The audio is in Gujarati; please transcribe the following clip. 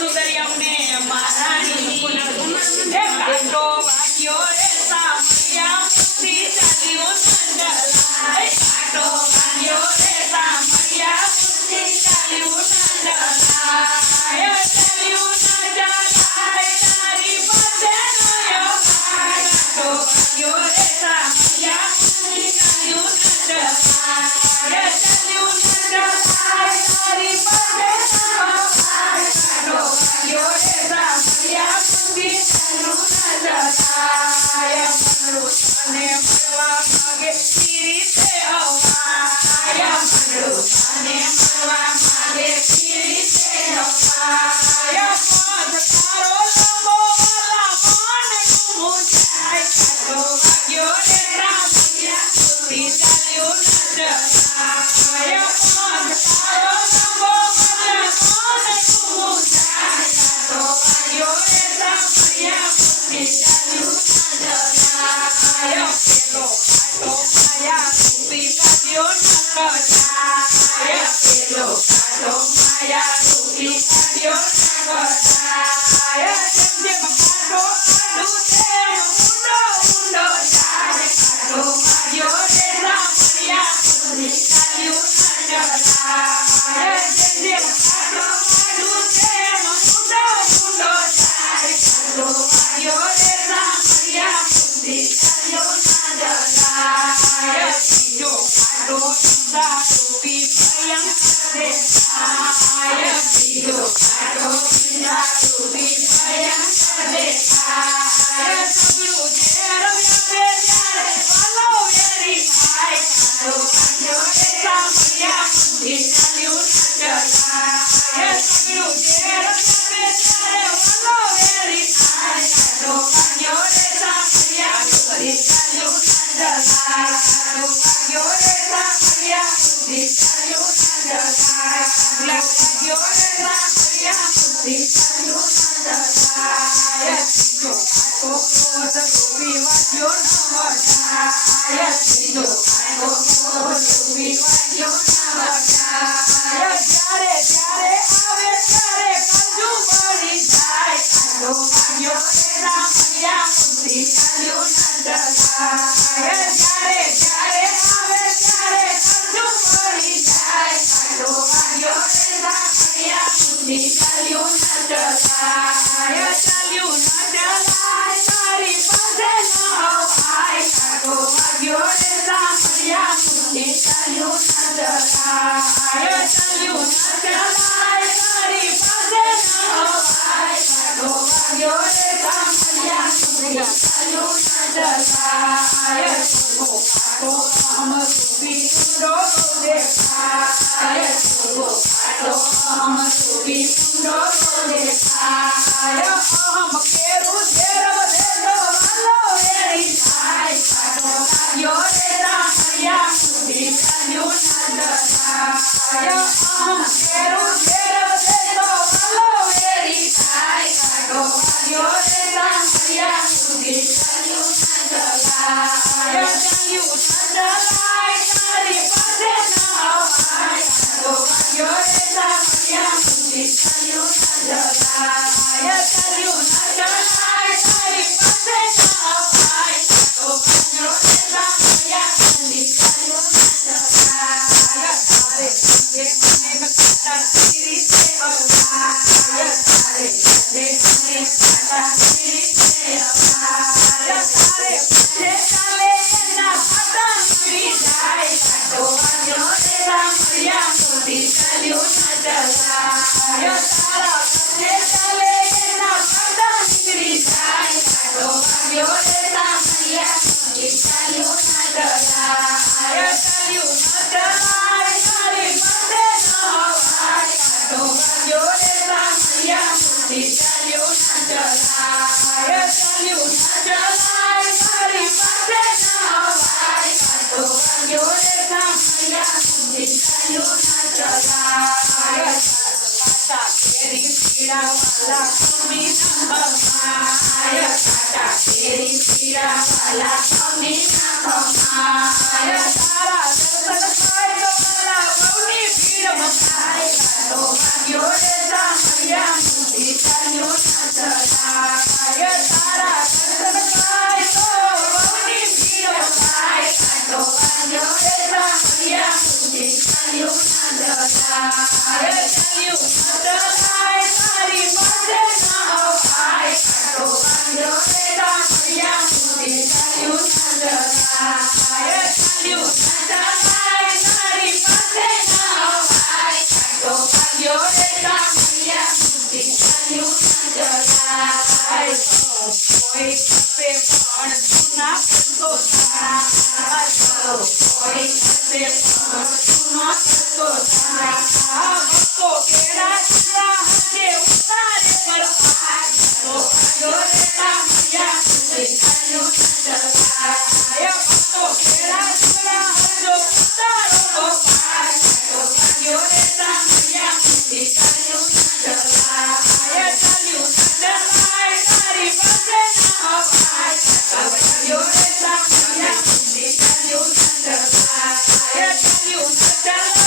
સુંદરી અમને મહારાણી એ કાટો વાગ્યો રે સામૈયા મુક્તિ ચાલ્યો નંદલાલ કાટો વાગ્યો રે સામૈયા મુક્તિ ચાલ્યો નંદલાલ ચાલ્યો નંદલાલ તારી પાસે નયો કાટો વાગ્યો રે સામૈયા મુક્તિ ચાલ્યો નંદલાલ ચાલ્યો નંદલાલ તારી પાસે નયો કાટો વાગ્યો રે સામૈયા મુક્તિ ચાલ્યો નંદલાલ અને મળવા માગે રીતે અવાયા અને મળવા માગે રીતે અવાયા પથ તારો લંબો વાલા મન મુજાય કાટો વાગ્યો રે સામૈયા મુક્તિ ચાલ્યો નંદલાલ પથ તારો લંબો વાલા મન મુજાય કાટો વાગ્યો રે સામૈયા મુક્તિ ચાલ્યો પેલો કાટો માયા રૂપી કાઢ્યો નકટાય પેલો કાટો માયા રૂપી કાઢ્યો નકટાય જેમ જેમ કાટો કાઢું તેમ ઊંડો ઊંડો જાય કાટો માર્યો રે સામૈયા મુક્તિ ચાલ્યો નંદલાલ જેમ જેમ કાટો કાઢું તેમ ઊંડો ઊંડો જાય કાટો માર્યો રે સામૈયા મુક્તિ ચાલ્યો બીજો કાટો ઈંડા રૂપી ભયંકર દેખાય બીજો કાટો ઈંડા રૂપી ભયંકર દેખાય સગડું ઝેર વ્યાપે ત્યારે વાલો વેરી ખાય કાટો વાગ્યો રે સામૈયા મુક્તિ ચાલ્યો નંદલાલ સગડું ઝેર વ્યાપે ત્યારે વાલો વેરી ખાય કાટો વાગ્યો રે સામૈયા મુક્તિ ચાલ્યો નંદલાલ કાટો વાગ્યો રે સામૈયા મુક્તિ ચાલ્યો નંદલાલ વાગ્યો રે સામૈયા મુક્તિ ચાલ્યો નંદલાલ ત્રીજો કાટો ક્રોધ રૂપી વાગ્યો નવજાય ત્રીજો કાટો ક્રોધ રૂપી વાગ્યો નવજાય જ્યારે જ્યારે આવે ત્યારે કંજુ મળી જાય કાટો વાગ્યો રે સામૈયા મુક્તિ ચાલ્યો નંદલાલ જ્યારે જ્યારે આવે ત્યારે કંજુ મળી જાય કાટો વાગ્યો રે સામૈયા મુક્તિ ચાલ્યો નંદલાલ ચાલ્યો નંદલાલ તારી પાસે ન અવાય કાટો વાગ્યો રે સામૈયા મુક્તિ ચાલ્યો નંદલાલ ચાલ્યો નંદલાલ તારી પાસે ન અવાય કાટો વાગ્યો રે સામૈયા મુક્તિ ચાલ્યો નંદલાલ કાટો અહમ રૂપી ઊંડો દેખાય કાટો અહમ રૂપી ઊંડો દેખાય અહમ કેરું ઝેર વધે તો વાલો વેરી થાય કાટો વાગ્યો રે સામૈયા મુક્તિ ચાલ્યો નંદલાલ અહમ કેરું ઝેર વધે તો વાલો વેરી થાય કાટો વાગ્યો રે સામૈયા મુક્તિ ચાલ્યો નંદલાલ ચાલ્યું નંદલાલ તારી પાસે ન અવાય કાટો વાગ્યો રે સામૈયા મુક્તિ ચાલ્યો નંદલાલ ચાલ્યું નંદલાલ તારી પાસે ન અવાય કાટો વાગ્યો રે સામૈયા મુક્તિ ચાલ્યો નંદલાલ તારે જે મને કાટા રીતે અવાય તારે જે મને કાટા રીતે અવાય તારે જે ચાલે એના કાટા નીકળી જાય કાટો વાગ્યો રે સામૈયા મુક્તિ ચાલ્યો નંદલાલ તારા જે ચાલે એના કાટા નીકળી જાય કાટો વાગ્યો રે સામૈયા મુક્તિ ચાલ્યો નંદલાલ ચાલ્યું નંદલાલ તારી પાસે ન અવાય કાટો વાગ્યો રે સામૈયા મુક્તિ ચાલ્યો નંદલાલ ચાલ્યું નંદલાલ તારી પાસે ન અવાય કાટો વાગ્યો રે સામૈયા મુક્તિ ચાલ્યો નંદલાલ કાટા કેરી પીડાવાલા કમી ન ખમાય કાટા કેરી પીડાવાલા કમી ન ખમાય તારા દર્શન થાય તો મારા બહુની ભીડ મચાય કાટો વાગ્યો રે સામૈયા મુક્તિ ચલો